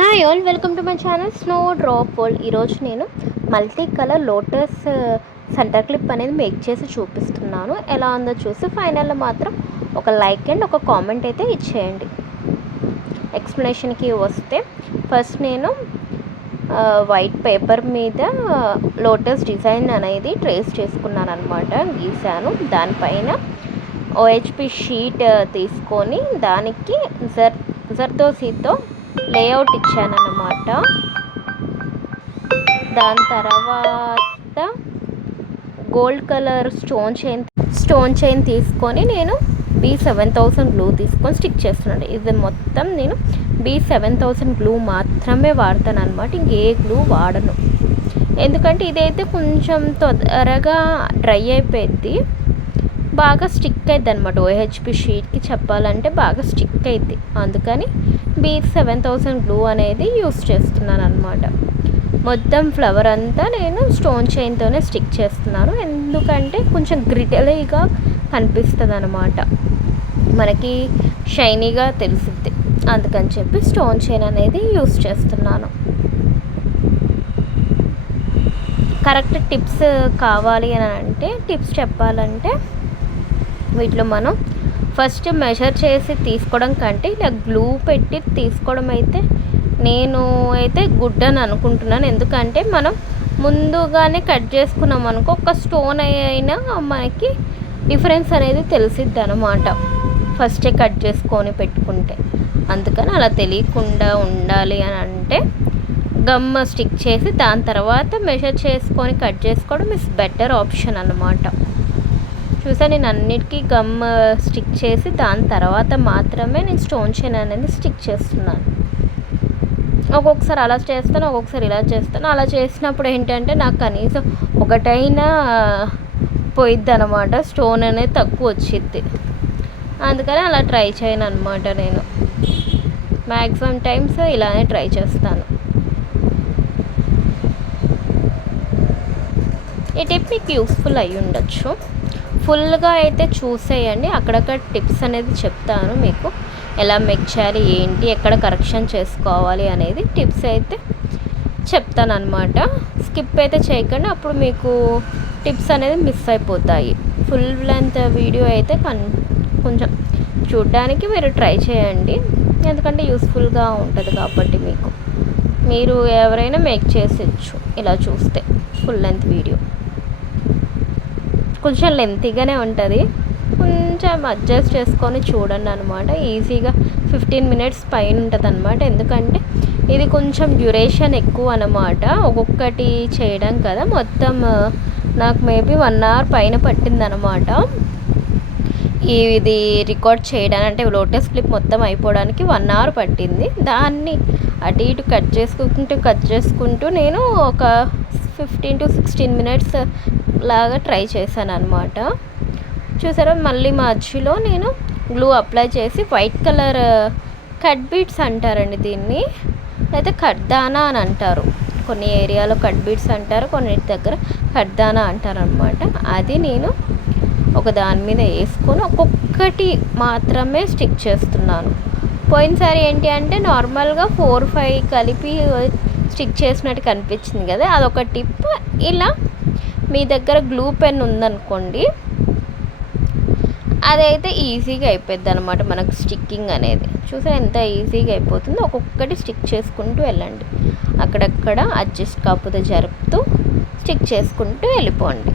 Hi all, welcome to my channel snow drop world. ఈరోజు నేను multi colour lotus centre clip అనేది make చేసి చూపిస్తున్నాను. ఎలా ఉందో చూసి ఫైనల్లో మాత్రం ఒక లైక్ అండ్ ఒక కామెంట్ అయితే ఇచ్చేయండి. ఎక్స్ప్లెనేషన్కి వస్తే ఫస్ట్ నేను వైట్ పేపర్ మీద లోటస్ డిజైన్ అనేది ట్రేస్ చేసుకున్నాను అనమాట, గీసాను. దానిపైన ఓహెచ్పి షీట్ తీసుకొని దానికి జర్దోసీతో లేఅవుట్ ఇచ్చానన్నమాట. దాని తర్వాత గోల్డ్ కలర్ స్టోన్ చైన్ తీసుకొని నేను B7000 గ్లూ తీసుకొని స్టిక్ చేస్తున్నాను. ఇది మొత్తం నేను B7000 గ్లూ మాత్రమే వాడతాను అనమాట, ఇంకే గ్లూ వాడను. ఎందుకంటే ఇదైతే కొంచెం త్వరగా డ్రై అయిపోయింది, బాగా స్టిక్ అవుతుంది అనమాట. ఓహెచ్పి షీట్కి చెప్పాలంటే బాగా స్టిక్ అవుతుంది, అందుకని B7000 గ్లూ అనేది యూస్ చేస్తున్నాను అనమాట. మొత్తం ఫ్లవర్ అంతా నేను స్టోన్ చైన్తోనే స్టిక్ చేస్తున్నాను, ఎందుకంటే కొంచెం గ్రిటలీగా కనిపిస్తుంది అనమాట, మనకి షైనీగా తెలిసిద్ది. అందుకని చెప్పి స్టోన్ చైన్ అనేది యూస్ చేస్తున్నాను. కరెక్ట్ టిప్స్ కావాలి అని అంటే, టిప్స్ చెప్పాలంటే వీటిలో మనం ఫస్ట్ మెజర్ చేసి తీసుకోవడం కంటే ఇలా గ్లూ పెట్టి తీసుకోవడం నేను అయితే గుడ్ అని అనుకుంటున్నాను. ఎందుకంటే మనం ముందుగానే కట్ చేసుకున్నాం అనుకో, ఒక స్టోన్ అయినా మనకి డిఫరెన్స్ అనేది తెలిసిద్ది అనమాట, ఫస్టే కట్ చేసుకొని పెట్టుకుంటే. అందుకని అలా తెలియకుండా ఉండాలి అని అంటే గమ్ స్టిక్ చేసి దాని తర్వాత మెజర్ చేసుకొని కట్ చేసుకోవడం ఇస్ బెటర్ ఆప్షన్ అన్నమాట. చూసా, నేను అన్నిటికీ గమ్ స్టిక్ చేసి దాని తర్వాత మాత్రమే నేను స్టోన్ చైన్ అనేది స్టిక్ చేస్తున్నాను. ఒక్కొక్కసారి అలా చేస్తాను, ఒక్కొక్కసారి ఇలా చేస్తాను. అలా చేసినప్పుడు ఏంటంటే నాకు కనీసం ఒకటైనా పోయిద్ది అనమాట, స్టోన్ అనేది తక్కువ వచ్చిద్ది. అందుకని అలా ట్రై చేయను అనమాట. నేను మ్యాక్సిమం టైమ్స్ ఇలానే ట్రై చేస్తాను. ఈ టిప్ మీకు యూస్ఫుల్ అయ్యి ఉండొచ్చు. ఫుల్గా అయితే చూసేయండి, అక్కడక్కడ టిప్స్ అనేది చెప్తాను మీకు, ఎలా మేక్ చేయాలి, ఏంటి, ఎక్కడ కరెక్షన్ చేసుకోవాలి అనేది టిప్స్ అయితే చెప్తాను అనమాట. స్కిప్ అయితే చేయకండి, అప్పుడు మీకు టిప్స్ అనేది మిస్ అయిపోతాయి. ఫుల్ లెంత్ వీడియో అయితే కొంచెం చూడడానికి మీరు ట్రై చేయండి, ఎందుకంటే యూస్ఫుల్గా ఉంటుంది కాబట్టి మీరు ఎవరైనా మేక్ చేసేయచ్చు ఇలా చూస్తే. ఫుల్ లెంత్ వీడియో కొంచెం లెంతీగానే ఉంటుంది, కొంచెం అడ్జస్ట్ చేసుకొని చూడండి అనమాట. ఈజీగా 15 మినిట్స్ పైన ఉంటుంది అనమాట, ఎందుకంటే ఇది కొంచెం డ్యూరేషన్ ఎక్కువ అనమాట. ఒక్కొక్కటి చేయడం కదా, మొత్తం నాకు మేబీ 1 అవర్ పైన పట్టిందనమాట ఇది రికార్డ్ చేయడానికి. అంటే లోటస్ క్లిప్ మొత్తం అయిపోవడానికి 1 అవర్ పట్టింది. దాన్ని అటు ఇటు కట్ చేసుకుంటూ నేను ఒక 15 to 16 మినిట్స్ లాగా ట్రై చేశాను అనమాట. చూసారా, మళ్ళీ మధ్యలో నేను గ్లూ అప్లై చేసి వైట్ కలర్ కట్ బీట్స్ అంటారండి దీన్ని, అయితే కట్దానా అని అంటారు. కొన్ని ఏరియాలో కట్ బీట్స్ అంటారు, కొన్ని దగ్గర కట్దానా అంటారు అనమాట. అది నేను ఒక దాని మీద వేసుకొని ఒక్కొక్కటి మాత్రమే స్టిక్ చేస్తున్నాను. పోయినసారి ఏంటి అంటే నార్మల్గా 4-5 కలిపి స్టిక్ చేసినట్టు కనిపించింది కదా, అదొక టిప్. ఇలా మీ దగ్గర గ్లూ పెన్ ఉందనుకోండి, అదైతే ఈజీగా అయిపోద్ది అనమాట మనకు స్టిక్కింగ్ అనేది. చూసా ఎంత ఈజీగా అయిపోతుందో. ఒక్కొక్కటి స్టిక్ చేసుకుంటూ వెళ్ళండి, అక్కడక్కడ అడ్జస్ట్ కాకపోతే జరుపుతూ స్టిక్ చేసుకుంటూ వెళ్ళిపోండి.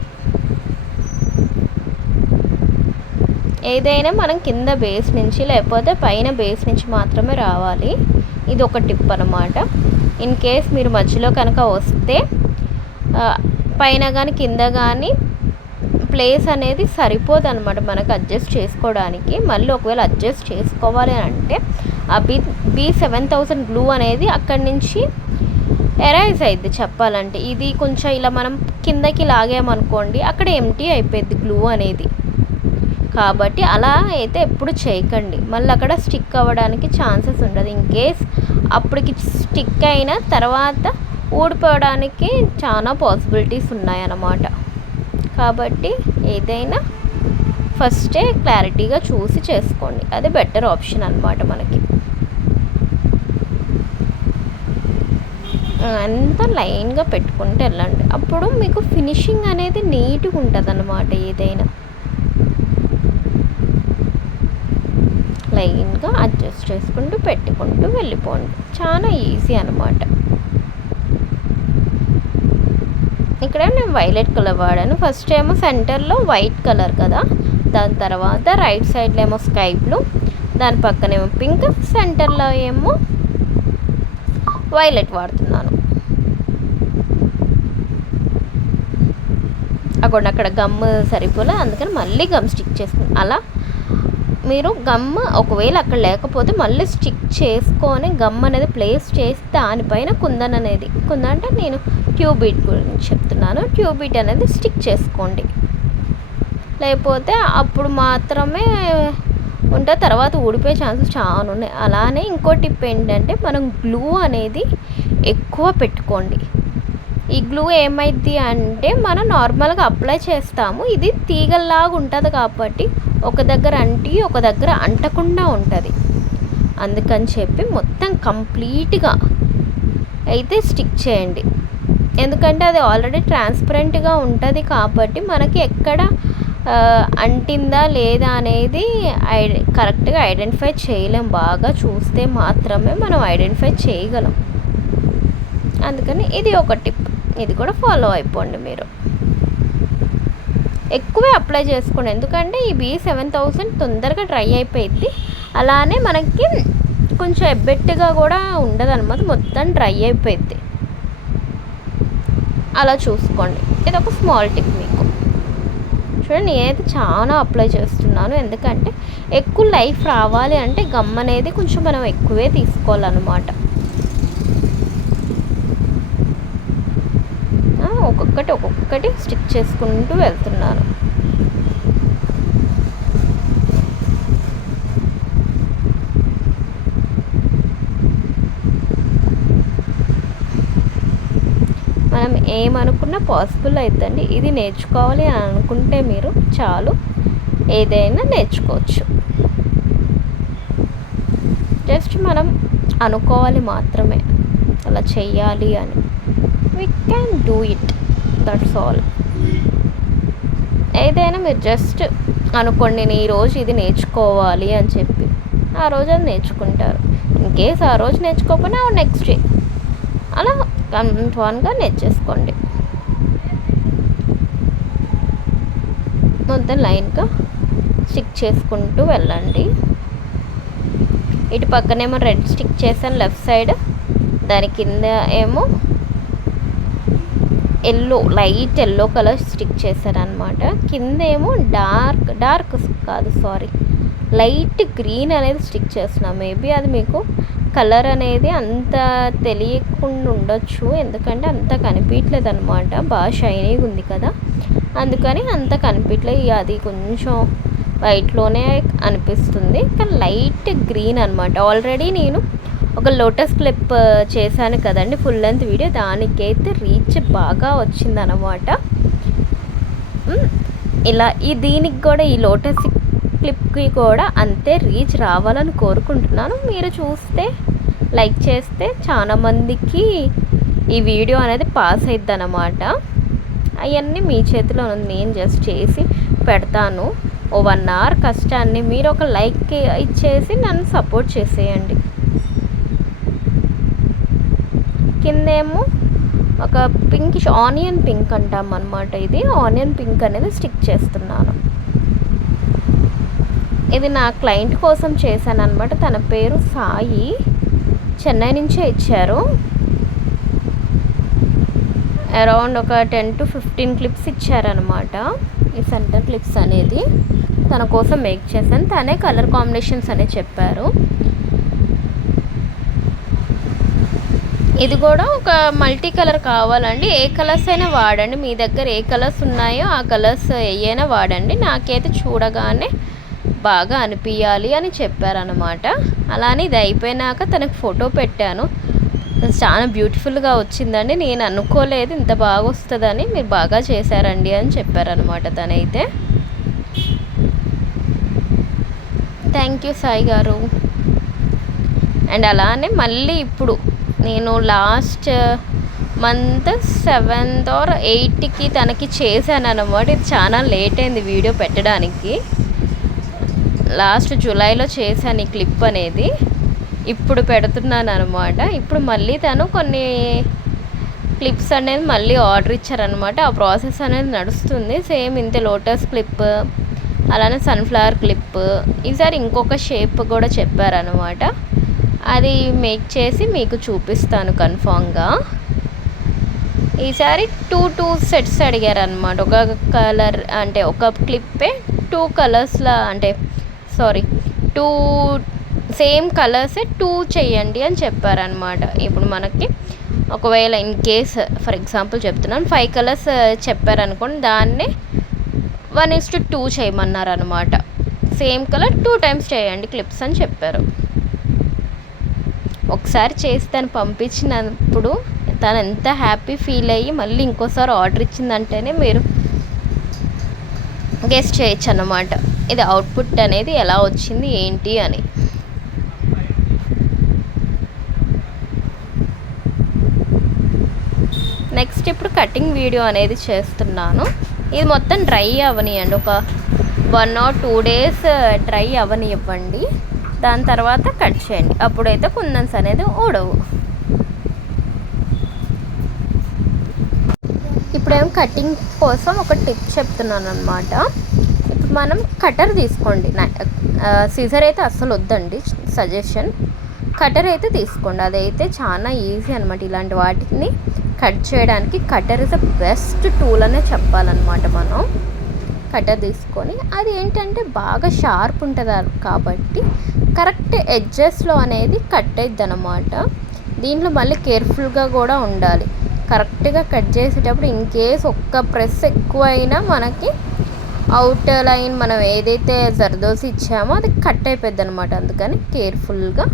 ఏదైనా మనం కింద బేస్ నుంచి లేకపోతే పైన బేస్ నుంచి మాత్రమే రావాలి. ఇది ఒక టిప్ అనమాట. ఇన్ కేస్ మీరు మధ్యలో కనుక వస్తే పైన కానీ కింద కానీ ప్లేస్ అనేది సరిపోదు అనమాట మనకు అడ్జస్ట్ చేసుకోవడానికి. మళ్ళీ ఒకవేళ అడ్జస్ట్ చేసుకోవాలి అని అంటే ఆ B7000 గ్లూ అనేది అక్కడి నుంచి ఎరైజ్ అయింది చెప్పాలంటే. ఇది కొంచెం ఇలా మనం కిందకి లాగామనుకోండి, అక్కడ ఎంటీ అయిపోయింది గ్లూ అనేది. కాబట్టి అలా అయితే ఎప్పుడు చేయకండి, మళ్ళీ అక్కడ స్టిక్ అవ్వడానికి ఛాన్సెస్ ఉండదు. ఇన్ కేస్ అప్పటికి స్టిక్ అయిన తర్వాత ఊడిపోవడానికి చాలా పాసిబిలిటీస్ ఉన్నాయన్నమాట. కాబట్టి ఏదైనా ఫస్టే క్లారిటీగా చూసి చేసుకోండి, అది బెటర్ ఆప్షన్ అనమాట మనకి. అంతా లైన్గా పెట్టుకుంటూ వెళ్ళండి. అప్పుడు మీకు ఫినిషింగ్ అనేది నీట్గా ఉంటుంది అన్నమాట. ఏదైనా లైన్గా అడ్జస్ట్ చేసుకుంటూ పెట్టుకుంటూ వెళ్ళిపోండి. చాలా ఈజీ అనమాట. ఇక్కడ నేను వైలెట్ కలర్ వాడాను. ఫస్ట్ ఏమో సెంటర్లో వైట్ కలర్ కదా, దాని తర్వాత రైట్ సైడ్లో ఏమో స్కై బ్లూ, దాని పక్కనేమో పింక్, సెంటర్లో ఏమో వైలెట్ వాడుతున్నాను. అక్కడ గమ్ సరిపోలే, అందుకని మళ్ళీ గమ్ స్టిక్ చేసుకుని అలా మీరు గమ్ ఒకవేళ అక్కడ లేకపోతే మళ్ళీ స్టిక్ చేసుకొని గమ్ అనేది ప్లేస్ చేసి దానిపైన కుందన్ అంటే నేను ట్యూబ్ బీట్ గురించి చెప్తున్నాను. ట్యూబ్ బీట్ అనేది స్టిక్ చేసుకోండి. లేకపోతే అప్పుడు మాత్రమే ఉంటే తర్వాత ఊడిపోయే ఛాన్సెస్ చాలా ఉన్నాయి. అలానే ఇంకో టిప్ ఏంటంటే మనం గ్లూ అనేది ఎక్కువ పెట్టుకోండి. ఈ గ్లూ ఏమైంది అంటే మనం నార్మల్గా అప్లై చేస్తాము, ఇది తీగల్లాగా ఉంటుంది కాబట్టి ఒక దగ్గర ఒక దగ్గర అంటకుండా ఉంటుంది. అందుకని చెప్పి మొత్తం కంప్లీట్గా అయితే స్టిక్ చేయండి. ఎందుకంటే అది ఆల్రెడీ ట్రాన్స్పరెంట్గా ఉంటుంది కాబట్టి మనకి ఎక్కడ అంటిందా లేదా అనేది కరెక్ట్గా ఐడెంటిఫై చేయలేం. బాగా చూస్తే మాత్రమే మనం ఐడెంటిఫై చేయగలం. అందుకని ఇది ఒక టిప్, ఇది కూడా ఫాలో అయిపోండి. మీరు ఎక్కువే అప్లై చేసుకోండి, ఎందుకంటే ఈ B7000 తొందరగా డ్రై అయిపోయింది. అలానే మనకి కొంచెం ఎబ్బెట్టుగా కూడా ఉండదు అనమాట, మొత్తం డ్రై అయిపోయింది. అలా చూసుకోండి. ఇది ఒక స్మాల్ టిప్ మీకు. చూడండి, నేనైతే చాలా అప్లై చేస్తున్నాను, ఎందుకంటే ఎక్కువ లైఫ్ రావాలి అంటే గమ్ అనేది కొంచెం మనం ఎక్కువే తీసుకోవాలన్నమాట. ఒక్కొక్కటి స్టిక్ చేసుకుంటూ వెళ్తున్నాను. మనం ఏమనుకున్నా పాసిబుల్ అవుతుందండి. ఇది నేర్చుకోవాలి అని అనుకుంటే మీరు చాలు, ఏదైనా నేర్చుకోవచ్చు. జస్ట్ మనం అనుకోవాలి మాత్రమే అలా చెయ్యాలి అని. we can do it, that's all. ఏదైనా మీరు జస్ట్ అనుకోండి, నేను ఈరోజు ఇది నేర్చుకోవాలి అని చెప్పి ఆ రోజు అది నేర్చుకుంటారు. ఇన్కేస్ ఆ రోజు నేర్చుకోకపోయినా నెక్స్ట్ డే అలా కన్ఫామ్గా నేర్చేసుకోండి. మొత్తం లైన్గా స్టిక్ చేసుకుంటూ వెళ్ళండి. ఇటు పక్కనేమో రెడ్ స్టిక్ చేశాను లెఫ్ట్ సైడ్, దాని కింద ఏమో లైట్ ఎల్లో కలర్ స్టిక్ చేశాను అనమాట. కింద ఏమో లైట్ గ్రీన్ అనేది స్టిక్ చేస్తున్నాం. మేబీ అది మీకు కలర్ అనేది అంత తెలియకుండా ఉండొచ్చు, ఎందుకంటే అంత కనిపించలేదు అనమాట. బాగా షైనీగా ఉంది కదా, అందుకని అంత కనిపించలేదు. అది కొంచెం వైట్లోనే అనిపిస్తుంది, కానీ లైట్ గ్రీన్ అనమాట. ఆల్రెడీ నేను ఒక లోటస్ క్లిప్ చేశాను కదండి, ఫుల్ లెంత్ వీడియో, దానికైతే రీచ్ బాగా వచ్చిందనమాట. ఇలా దీనికి కూడా ఈ లోటస్ క్లిప్కి కూడా అంతే రీచ్ రావాలని కోరుకుంటున్నాను. మీరు చూస్తే లైక్ చేస్తే చాలామందికి ఈ వీడియో అనేది పాస్ అవుతుంది అన్నమాట. అవన్నీ మీ చేతిలో ఉంది, నేను జస్ట్ చేసి పెడతాను. 1 hour కష్టాన్ని మీరు ఒక లైక్ ఇచ్చేసి నన్ను సపోర్ట్ చేసేయండి. కిందేమో ఒక పింకిష్ ఆనియన్ పింక్ అంటాం అనమాట. ఇది ఆనియన్ పింక్ అనేది స్టిక్ చేస్తున్నాను. ఇది నా క్లయింట్ కోసం చేశాను అనమాట. తన పేరు సాయి, చెన్నై నుంచే ఇచ్చారు. అరౌండ్ ఒక 10 to 15 క్లిప్స్ ఇచ్చారనమాట. ఈ సెంటర్ క్లిప్స్ అనేది తన కోసం మేక్ చేశాను. తనే కలర్ కాంబినేషన్స్ అనేది చెప్పారు. ఇది కూడా ఒక మల్టీ కలర్ కావాలండి, ఏ కలర్స్ అయినా వాడండి. మీ దగ్గర ఏ కలర్స్ ఉన్నాయో ఆ కలర్స్ ఏయైనా వాడండి. నాకైతే చూడగానే బాగా అనిపించాలి అని చెప్పారనమాట. అలానే ఇది అయిపోయినాక తనకు ఫోటో పెట్టాను. చాలా బ్యూటిఫుల్గా వచ్చిందండి, నేను అనుకోలేదు ఇంత బాగా వస్తుందని, మీరు బాగా చేశారండి అని చెప్పారనమాట తనైతే. థ్యాంక్ యూ సాయి గారు. అండ్ అలానే మళ్ళీ ఇప్పుడు నేను last month 7th or 8th తనకి చేశాను అనమాట. ఇది చాలా లేట్ అయింది వీడియో పెట్టడానికి. లాస్ట్ జూలైలో చేశాను ఈ క్లిప్ అనేది. ఇప్పుడు పెడుతున్నాను అనమాట. ఇప్పుడు మళ్ళీ తను కొన్ని క్లిప్స్ అనేది మళ్ళీ ఆర్డర్ ఇచ్చారనమాట. ఆ ప్రాసెస్ అనేది నడుస్తుంది. సేమ్ ఇంతే లోటస్ క్లిప్, అలానే సన్ఫ్లవర్ క్లిప్. ఈసారి ఇంకొక షేప్ కూడా చెప్పారనమాట. అది మేక్ చేసి మీకు చూపిస్తాను కన్ఫామ్గా. ఈసారి 2 సెట్స్ అడిగారనమాట. ఒక కలర్ అంటే ఒక క్లిప్పే 2 కలర్స్లా అంటే 2 సేమ్ కలర్సే 2 చేయండి అని చెప్పారనమాట. ఇప్పుడు మనకి ఒకవేళ ఇన్ కేస్ ఫర్ ఎగ్జాంపుల్ చెప్తున్నాను 5 కలర్స్ చెప్పారనుకోండి, దాన్నే 1:2 చేయమన్నారు అనమాట. సేమ్ కలర్ 2 times చేయండి క్లిప్స్ అని చెప్పారు. ఒకసారి చేసి తను పంపించినప్పుడు తను ఎంత హ్యాపీ ఫీల్ అయ్యి మళ్ళీ ఇంకోసారి ఆర్డర్ ఇచ్చిందంటేనే మీరు గెస్ చేయొచ్చు అన్నమాట ఇది అవుట్పుట్ అనేది ఎలా వచ్చింది ఏంటి అని. నెక్స్ట్ ఇప్పుడు కటింగ్ వీడియో అనేది చేస్తున్నాను. ఇది మొత్తం డ్రై అవనివ్వండి, ఒక 1 or 2 days డ్రై అవనివ్వండి. దాని తర్వాత కట్ చేయండి, అప్పుడైతే కుందన్స్ అనేది ఊడవు. ఇప్పుడేమో కటింగ్ కోసం ఒక టిప్ చెప్తున్నాను అనమాట. ఇప్పుడు మనం కటర్ తీసుకోండి, సీజర్ అయితే అస్సలు వద్దండి, సజెషన్. కటర్ అయితే తీసుకోండి, అదైతే చాలా ఈజీ అనమాట. ఇలాంటి వాటిని కట్ చేయడానికి cutter is the best tool అనే చెప్పాలన్నమాట. మనం కటర్ తీసుకొని అది ఏంటంటే బాగా షార్ప్ ఉంటుంది కాబట్టి కరెక్ట్ ఎడ్జెస్లో అనేది కట్ అయిద్ది అనమాట. దీంట్లో మళ్ళీ కేర్ఫుల్గా కూడా ఉండాలి. కరెక్ట్గా కట్ చేసేటప్పుడు ఇన్ కేస్ ఒక్క ప్రెస్ ఎక్కువైనా మనకి అవుట్ లైన్ మనం ఏదైతే జర్దోసి ఇచ్చామో అది కట్ అయిపోద్ది అనమాట. అందుకని కేర్ఫుల్గా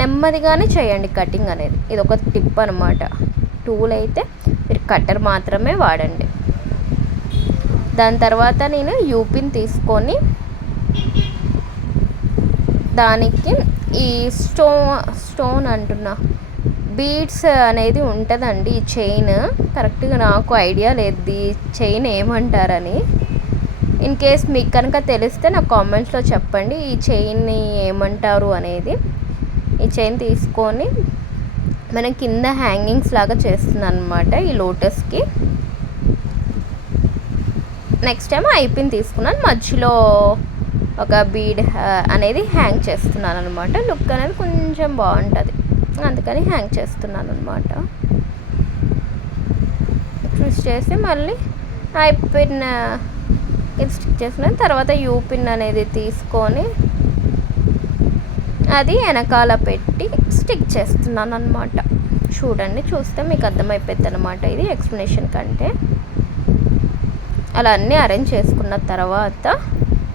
నెమ్మదిగానే చేయండి కటింగ్ అనేది. ఇది ఒక టిప్ అనమాట. టూల్ అయితే మీరు కట్టర్ మాత్రమే వాడండి. దాని తర్వాత నేను యూపిన్ తీసుకొని దానికి ఈ స్టోన్ అంటున్నా బీడ్స్ అనేది ఉంటుందండి. ఈ చైన్ కరెక్ట్గా నాకు ఐడియా లేదు ఈ చైన్ ఏమంటారని. ఇన్ కేస్ మీకు కనుక తెలిస్తే నాకు కామెంట్స్లో చెప్పండి ఈ చైన్ని ఏమంటారు అనేది. ఈ చైన్ తీసుకొని మనం కింద హ్యాంగింగ్స్ లాగా చేస్తున్నాను అనమాట ఈ లోటస్కి. నెక్స్ట్ టైం ఐపిన్ తీసుకున్నాను, మధ్యలో ఒక బీడ్ అనేది హ్యాంగ్ చేస్తున్నాను అనమాట. లుక్ అనేది కొంచెం బాగుంటుంది, అందుకని హ్యాంగ్ చేస్తున్నాను అనమాట. ట్విస్ట్ చేసి మళ్ళీ ఐపిన్ స్టిక్ చేసిన తర్వాత యూపిన్ అనేది తీసుకొని అది వెనకాల పెట్టి స్టిక్ చేస్తున్నాను అనమాట. చూడండి, చూస్తే మీకు అర్థమైపోద్ది అనమాట. ఇది ఎక్స్ప్లెనేషన్ కంటే. అలా అన్నీ అరేంజ్ చేసుకున్న తర్వాత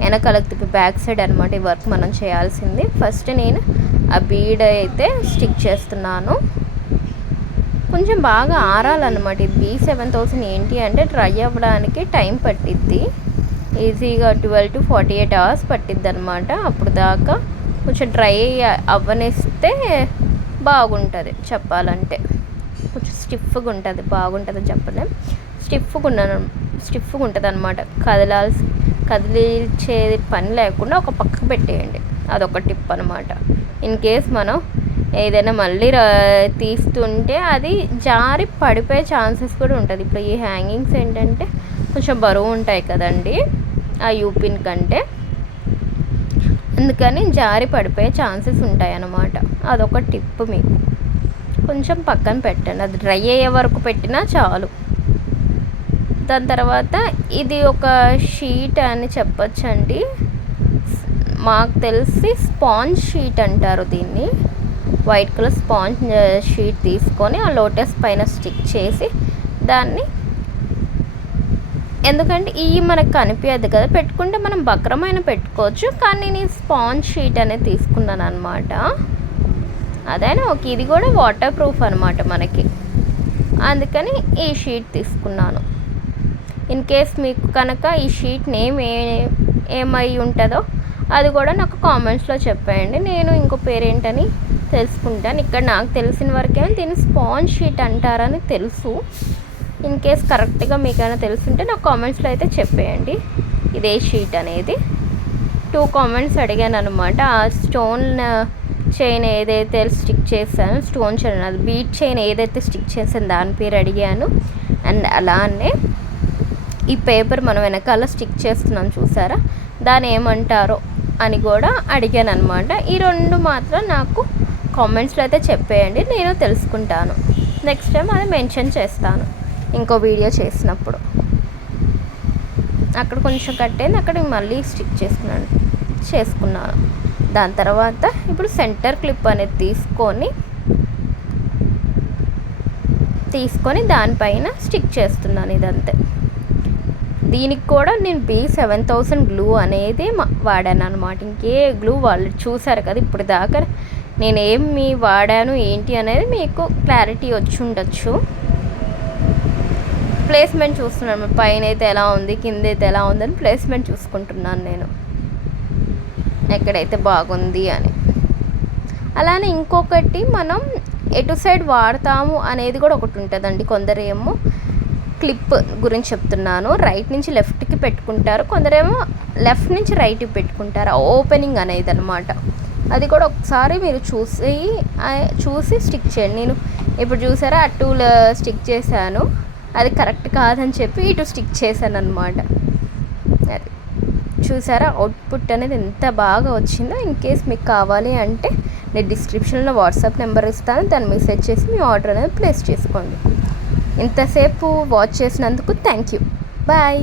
వెనకాలకు తిప్పి బ్యాక్ సైడ్ అనమాట ఈ వర్క్ మనం చేయాల్సింది. ఫస్ట్ నేను ఆ బీడ్ అయితే స్టిక్ చేస్తున్నాను. కొంచెం బాగా ఆరాలన్నమాట. ఇది B7000 ఏంటి అంటే డ్రై అవ్వడానికి టైం పట్టిద్ది. ఈజీగా 12 to 48 hours పట్టిద్ది అనమాట. అప్పుడు దాకా కొంచెం డ్రై అవ్వనిస్తే బాగుంటుంది చెప్పాలంటే. కొంచెం స్టిఫ్గా ఉంటుంది, బాగుంటుంది చెప్పలేం. స్టిఫ్గా ఉంటుంది అనమాట. కదిలించే పని లేకుండా ఒక పక్కకు పెట్టేయండి. అదొక టిప్ అనమాట. ఇన్ కేస్ మనం ఏదైనా మళ్ళీ తీస్తుంటే అది జారి పడిపోయే ఛాన్సెస్ కూడా ఉంటుంది. ఇప్పుడు ఈ హ్యాంగింగ్స్ ఏంటంటే కొంచెం బరువు ఉంటాయి కదండి ఆ యూపిన్ కంటే, అందుకని జారి పడిపోయే ఛాన్సెస్ ఉంటాయి అన్నమాట. అదొక టిప్ మీకు. కొంచెం పక్కన పెట్టండి, అది డ్రై అయ్యే వరకు పెట్టినా చాలు. దాని తర్వాత ఇది ఒక షీట్ అని చెప్పొచ్చండి. మాకు తెలిసి స్పాంజ్ షీట్ అంటారు దీన్ని. వైట్ కలర్ స్పాంజ్ షీట్ తీసుకొని ఆ లోటస్ పైన స్టిక్ చేసి దాన్ని, ఎందుకంటే ఇవి మనకు కనిపించదు కదా, పెట్టుకుంటే మనం బక్రమైన పెట్టుకోవచ్చు. కానీ నేను స్పాంజ్ షీట్ అనేది తీసుకున్నాను అనమాట. అదైనా ఓకే, ఇది కూడా వాటర్ ప్రూఫ్ అనమాట మనకి, అందుకని ఈ షీట్ తీసుకున్నాను. ఇన్ కేస్ మీకు కనుక ఈ షీట్ నేమ్ ఏమై ఉంటుందో అది కూడా నాకు కామెంట్స్లో చెప్పేయండి. నేను ఇంకో పేరేంటని తెలుసుకుంటాను. ఇక్కడ నాకు తెలిసిన వరకేమో దీన్ని స్పాంజ్ షీట్ అంటారని తెలుసు. ఇన్ కేస్ కరెక్ట్గా మీకైనా తెలుసుంటే నాకు కామెంట్స్లో అయితే చెప్పేయండి ఇదే షీట్ అనేది. 2 కామెంట్స్ అడిగాను అనమాట. ఆ స్టోన్ చైన్ ఏదైతే స్టిక్ చేశాను, స్టోన్ చైన్ అది బీట్ చైన్ ఏదైతే స్టిక్ చేశాను దాని పేరు అడిగాను. అండ్ అలానే ఈ పేపర్ మనం వెనకాల స్టిక్ చేస్తున్నాం చూసారా, దాన్ని ఏమంటారో అని కూడా అడిగాను అనమాట. ఈ 2 మాత్రం నాకు కామెంట్స్లో అయితే చెప్పేయండి, నేను తెలుసుకుంటాను. నెక్స్ట్ టైం అది మెన్షన్ చేస్తాను ఇంకో వీడియో చేసినప్పుడు. అక్కడ కొంచెం కట్టేది అక్కడ మళ్ళీ స్టిక్ చేసుకున్నాను. దాని తర్వాత ఇప్పుడు సెంటర్ క్లిప్ అనేది తీసుకొని దానిపైన స్టిక్ చేస్తున్నాను. ఇదంతే. దీనికి కూడా నేను B7000 గ్లూ అనేది వాడాను అనమాట. ఇంకే గ్లూ వాళ్ళు చూసారు కదా ఇప్పుడు దాకా నేనేమి వాడాను ఏంటి అనేది మీకు క్లారిటీ వచ్చి ఉండొచ్చు. ప్లేస్మెంట్ చూస్తున్నాను, పైన అయితే ఎలా ఉంది కింద అయితే ఎలా ఉందని ప్లేస్మెంట్ చూసుకుంటున్నాను నేను, ఎక్కడైతే బాగుంది అని. అలానే ఇంకొకటి మనం ఎటు సైడ్ వాడతాము అనేది కూడా ఒకటి ఉంటుందండి. కొందరేమో క్లిప్ గురించి చెప్తున్నాను, రైట్ నుంచి లెఫ్ట్కి పెట్టుకుంటారు, కొందరేమో లెఫ్ట్ నుంచి రైట్కి పెట్టుకుంటారు. ఓపెనింగ్ అనేది అనమాట. అది కూడా ఒకసారి మీరు చూసి స్టిక్ చేయండి. నేను ఇప్పుడు చూసారా అటు స్టిక్ చేశాను, అది కరెక్ట్ కాదని చెప్పి ఇటు స్టిక్ చేశాను అనమాట. అది చూసారా అవుట్పుట్ అనేది ఎంత బాగా వచ్చిందో. ఇన్ కేస్ మీకు కావాలి అంటే నేను డిస్క్రిప్షన్లో వాట్సాప్ నెంబర్ ఇస్తాను, దాన్ని మెసేజ్ చేసి మీ ఆర్డర్ అనేది ప్లేస్ చేసుకోండి. ఇంతసేపు వాచ్ చేసినందుకు థ్యాంక్ యూ. బాయ్.